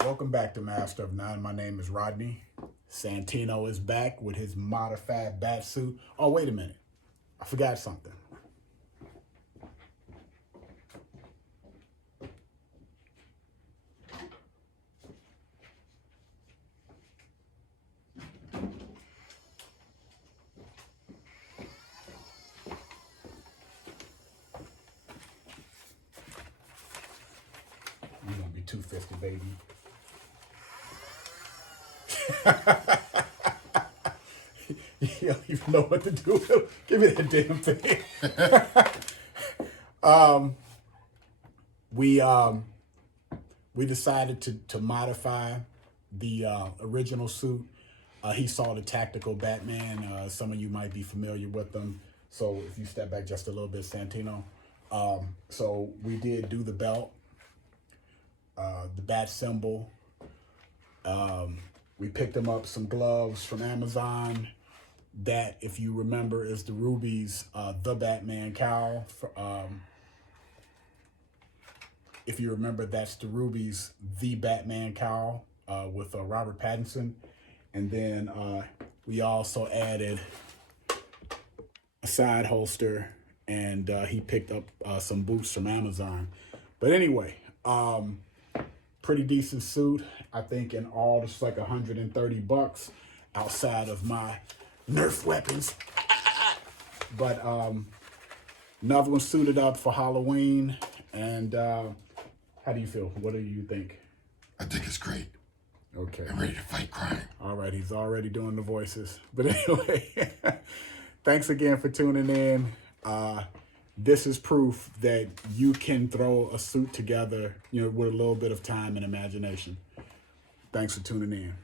Welcome back to Master of None. My name is Rodney. Santino is back with his modified bat suit. Oh, wait a minute. I forgot something. You're going to be 250, baby. You don't even know what to do. Give me that damn thing. We decided to modify the original suit. He saw the tactical Batman. Some of you might be familiar with them. So if you step back just a little bit, Santino. So we did do the belt, the bat symbol. We picked him up some gloves from Amazon. That, if you remember, is the Rubies, the Batman Cowl. If you remember, that's the Rubies, the Batman Cowl with Robert Pattinson. And then we also added a side holster, and he picked up some boots from Amazon. But anyway, pretty decent suit. I think in all it's like $130 outside of my Nerf weapons. But another one suited up for Halloween. And how do you feel? What do you think? I think it's great. Okay. I'm ready to fight crime. All right, he's already doing the voices. But anyway, thanks again for tuning in. This is proof that you can throw a suit together, with a little bit of time and imagination. Thanks for tuning in.